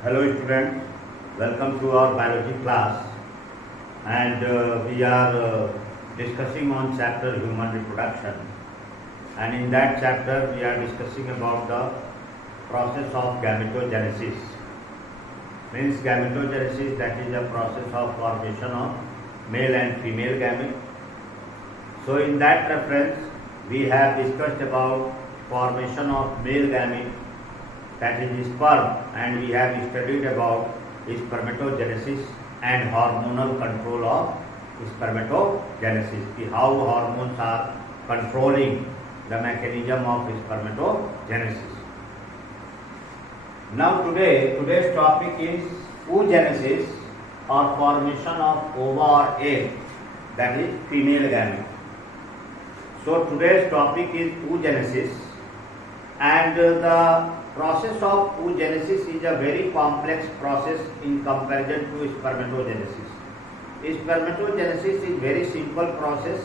Hello students, welcome to our biology class and we are discussing on chapter human reproduction, and in that chapter we are discussing about the process of gametogenesis. Means gametogenesis, that is a process of formation of male and female gamete. So in that reference we have discussed about formation of male gamete, that is sperm, and we have studied about spermatogenesis and hormonal control of spermatogenesis, how hormones are controlling the mechanism of spermatogenesis. Now today's topic is oogenesis, or formation of ova or egg, that is female gamete. So today's topic is oogenesis, and the process of oogenesis is a very complex process in comparison to spermatogenesis. Spermatogenesis is very simple process,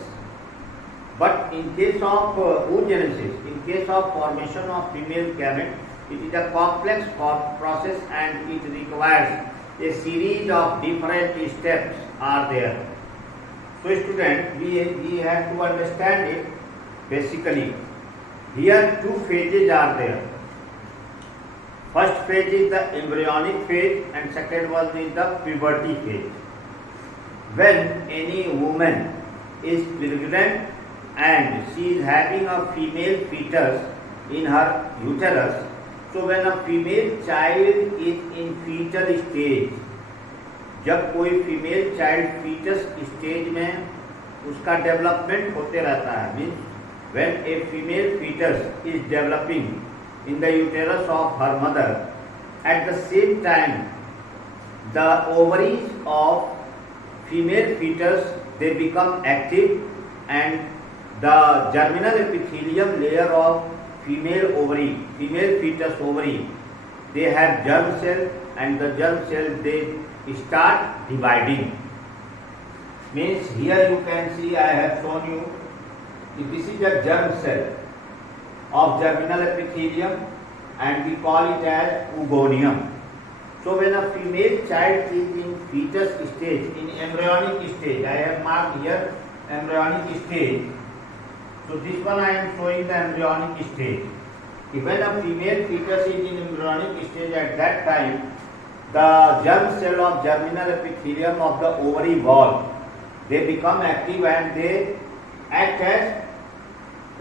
but in case of oogenesis, in case of formation of female gamete, it is a complex process and it requires a series of different steps are there. So student, we have to understand it basically. Here two phases are there. First phase is the embryonic phase and second one is the puberty phase. When any woman is pregnant and she is having a female fetus in her uterus, so when a female child is in fetal stage, जब कोई female child foetus stage में उसका development होते रहता है, means when a female fetus is developing in the uterus of her mother, at the same time the ovaries of female fetus they become active, and the germinal epithelium layer of female fetus ovary, they have germ cell, and the germ cell they start dividing. Means here you can see I have shown you, this is a germ cell of germinal epithelium and we call it as oogonium. So when a female child is in fetus stage, in embryonic stage, I have marked here embryonic stage. So this one I am showing the embryonic stage. When a female fetus is in embryonic stage, at that time the germ cell of germinal epithelium of the ovary wall, they become active and they act as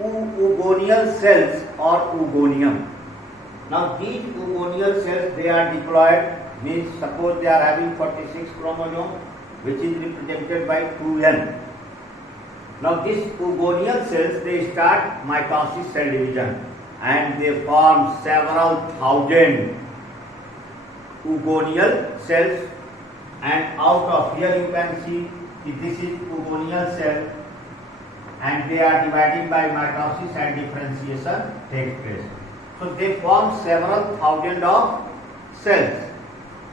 oogonial cells or oogonium. Now these oogonial cells they are diploid, means suppose they are having 46 chromosome which is represented by 2n. Now these oogonial cells they start mitosis cell division and they form several thousand oogonial cells, and out of here you can see this is oogonial cell and they are dividing by mitosis and differentiation takes place. So they form several thousand of cells,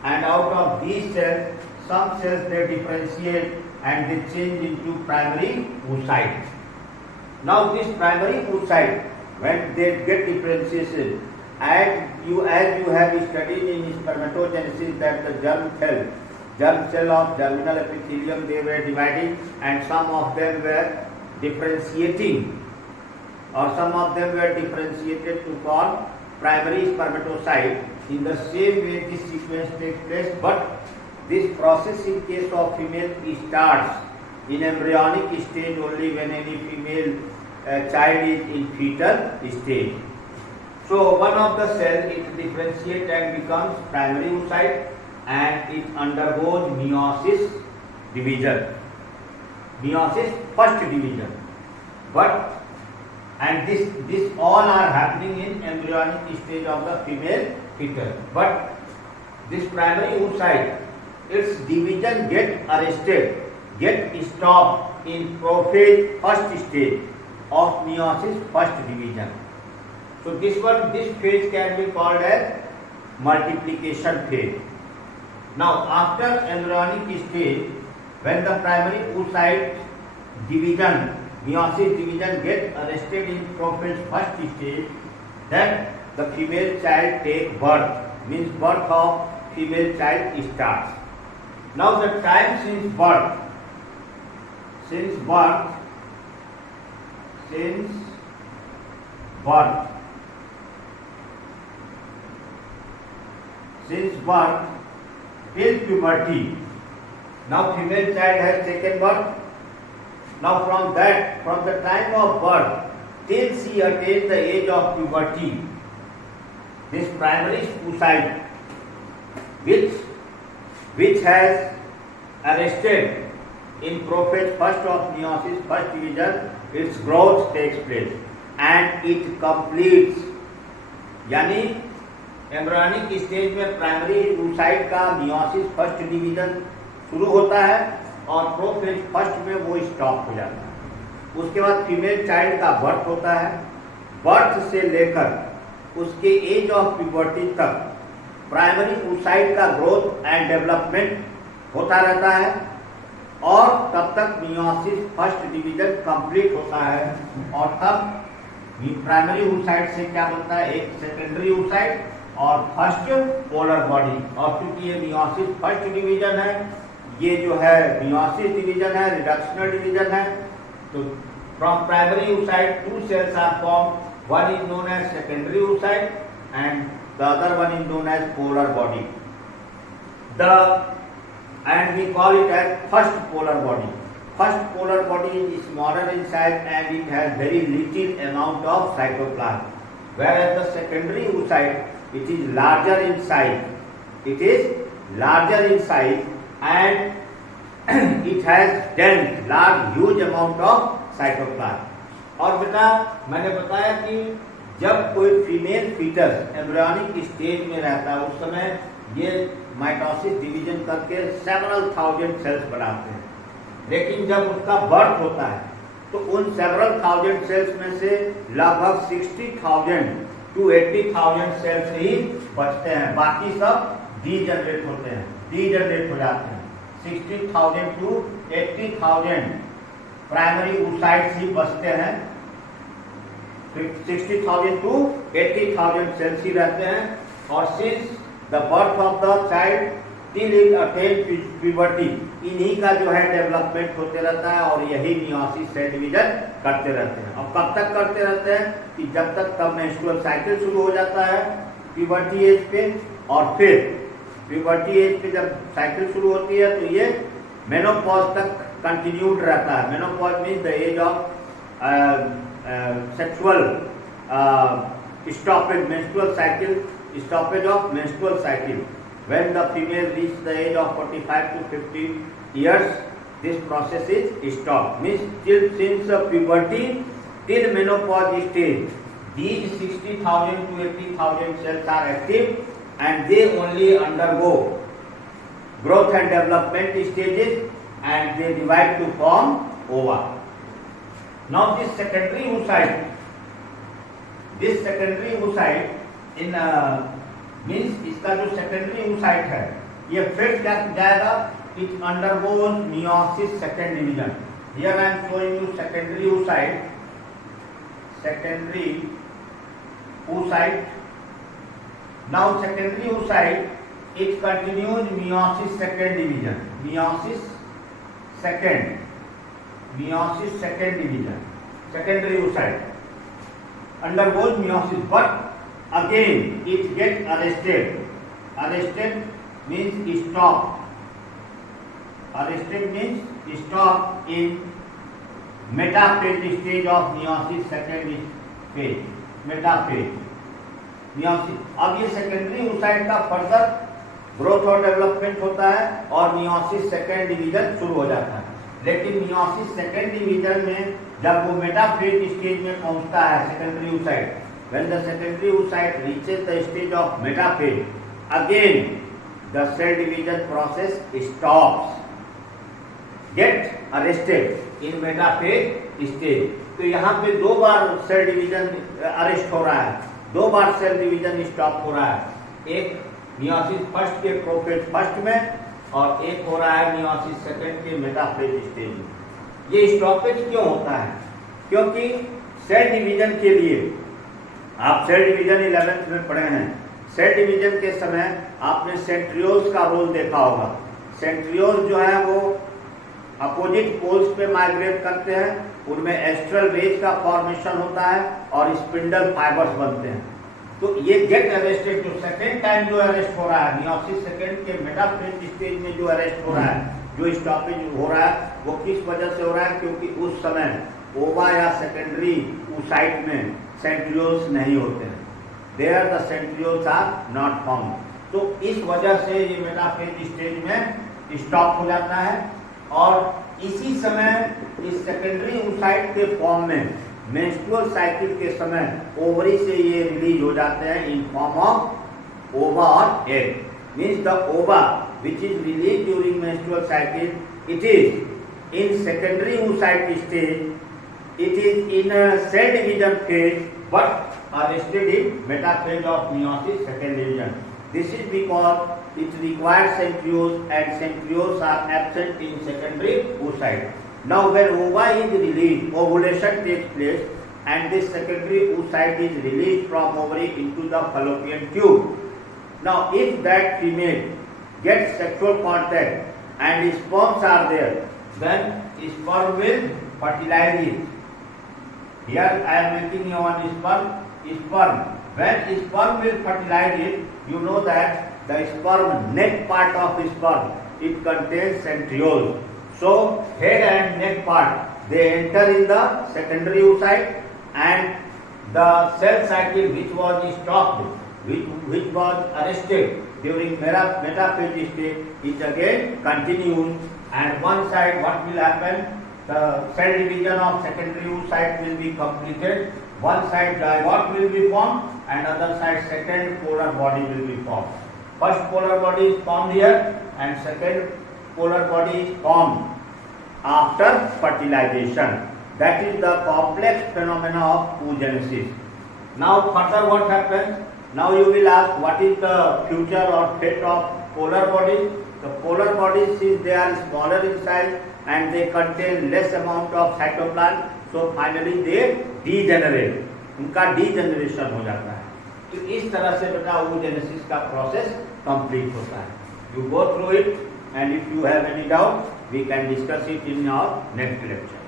and out of these cells some cells they differentiate and they change into primary oocyte. Now this primary oocyte, when they get differentiation, as you have studied in spermatogenesis that the germ cell of germinal epithelium they were dividing, and some of them were differentiating, or some of them were differentiated to form primary spermatocyte. In the same way this sequence takes place, but this process in case of female starts in embryonic stage only when any female child is in fetal stage. So one of the cells it differentiates and becomes primary oocyte and it undergoes meiosis division. Meiosis first division. But and this all are happening in embryonic stage of the female fetus. But this primary oocyte, its division get arrested, get stopped in prophase first stage of meiosis first division. So this phase can be called as multiplication phase. Now after embryonic stage, when the primary oocyte division, meiosis division get arrested in prophase first stage, then the female child take birth, means birth of female child starts. Now the time since birth, since birth till puberty. Now female child has taken birth. Now from the time of birth till she attains the age of puberty, this primary oocyte which has arrested in prophase first of meiosis first division, its growth takes place and it completes. यानी embryonic stage में primary oocyte का meiosis first division शुरू होता है और prophase first में वो stop हो जाता है। उसके बाद फीमेल चाइल्ड का बर्थ होता है। बर्थ से लेकर उसके एज ऑफ प्यूबर्टी तक प्राइमरी oocyte का ग्रोथ एंड डेवलपमेंट होता रहता है और तब तक meiosis फर्स्ट डिवीजन कंप्लीट होता है और तब प्राइमरी oocyte से क्या बनता है, एक सेकेंडरी oocyte और फर्स्ट पोलर बॉडी। और क्योंकि ये meiosis फर्स्ट डिवीजन है, ये जो है meiosis डिवीजन है, रिडक्शनल डिवीजन है, तो from primary oocyte two cells are form, one is known as secondary oocyte and the other one is known as polar body. And we call it as first polar body. First polar body is smaller in size and it has very little amount of cytoplasm. Whereas the secondary oocyte, it is larger in size. It is larger in size and it has dense, large, huge amount of cytoplasm. और बेटा मैंने बताया कि जब कोई female foetus embryonic stage में रहता है उस समय ये माइटोसिस डिवीजन करके सेवरल थाउजेंड सेल्स बनाते हैं, लेकिन जब उसका बर्थ होता है तो उन सेवरल थाउजेंड सेल्स में से लगभग 60,000 to 80,000 सेल्स ही बचते हैं, बाकी सब डीजनरेट होते हैं, डीजनरेट हो जाते हैं। 60,000 to 80,000 प्राइमरी oocytes ही बचते हैं, 60,000 to 80,000 सेल्स ही रहते हैं। और since the birth of the child till it attains puberty, इन्हीं का जो है डेवलपमेंट होते रहता है और यही meiosis सेल डिवीजन करते रहते हैं। अब कब तक करते रहते हैं कि जब तक तब मेंस्ट्रुअल साइकिल शुरू हो जाता है प्यूबर्टी एज पे, और फिर प्यूबर्टी एज पे जब साइकिल शुरू होती है तो ये मेनोपॉज तक कंटिन्यूड रहता है। Menopause means the age of sexual stoppage, menstrual cycle, stoppage of menstrual cycle. When the female reaches the age of 45 to 50 years, this process is stopped. Means since puberty till menopause stage, these 60,000 to 80,000 cells are active and they only undergo growth and development stages and they divide to form ova. Now this secondary oocyte in means इसका जो secondary oocyte है ये फिर क्या जाएगा, it undergoes meiosis second division. Here I am showing you secondary oocyte, now secondary oocyte it continues meiosis second division, meiosis second division, secondary oocyte undergoes meiosis, but again it gets arrested means stop in metaphase stage of meiosis second phase, metaphase meiosis। अब ये secondary oocyte का further growth और development होता है और meiosis second division शुरू हो जाता है। लेकिन meiosis सेकेंड डिवीजन में जब वो मेटाफेज स्टेज में पहुंचता है secondary oocyte, when the secondary oocyte reaches the stage of metaphase, again the cell division process stops, get arrested in metaphase stage। तो यहाँ पे दो बार सेल डिवीजन अरेस्ट हो रहा है, दो बार सेल डिवीजन स्टॉप हो रहा है, एक meiosis फर्स्ट के प्रोफेज फर्स्ट में और एक हो रहा है meiosis सेकेंड के मेटाफेज स्टेज में। ये स्टॉपेज क्यों होता है? क्योंकि सेल डिवीजन के लिए आप सेल डिवीजन 11th में पढ़े हैं, सेल डिवीजन के समय आपने सेंट्रियोल्स का रोल देखा होगा। सेंट्रियोल्स जो है वो अपोजिट पोल्स पे माइग्रेट करते हैं, उनमें एस्ट्रल रेज का फॉर्मेशन होता है और स्पिंडल फाइबर्स बनते हैं। तो ये गेट अरेस्टेड जो सेकेंड टाइम जो अरेस्ट हो रहा है मियोसिस सेकेंड के मेटाफेज स्टेज में जो अरेस्ट हो रहा है, जो स्टॉपेज हो रहा है, वो किस वजह से हो रहा है? क्योंकि उस समय ओवा या सेकेंडरी oocyte में सेंट्रियोल्स नहीं होते हैं, there the centrioles are not found. तो इस वजह से ये मेटाफेज स्टेज में स्टॉप हो जाता है और इसी समय इस सेकेंडरी oocyte के फॉर्म में मेंस्ट्रुअल साइकिल के समय ओवरी से ये रिलीज हो जाते हैं इन फॉर्म ऑफ ओवा और एग। मीन्स द ओवा which is released during menstrual cycle, it is in secondary oocyte stage, it is in a cell division phase but arrested in metaphase of meiosis second division. This is because it requires centrioles and centrioles are absent in secondary oocyte. Now when ova is released, ovulation takes place and this secondary oocyte is released from ovary into the fallopian tube. Now if that female gets sexual contact and sperms are there, then sperm will fertilize it. Here I am making you one sperm. When sperm will fertilize it, you know that the sperm neck part of sperm, it contains centrioles. So head and neck part, they enter in the secondary oocyte and the cell cycle which was stopped, which was arrested during metaphase stage, it again continues, and one side what will happen, the cell division of secondary oocyte will be completed, one side zygote will be formed and other side second polar body will be formed. First polar body is formed here and second polar body is formed after fertilization. That is the complex phenomena of oogenesis. Now further what happens? Now you will ask what is the future or fate of polar bodies. The polar bodies, since they are smaller in size and they contain less amount of cytoplasm, so finally they degenerate. उनका degeneration हो जाता है। तो इस तरह से बेटा oogenesis का process complete होता है। You go through it and if you have any doubt, we can discuss it in our next lecture.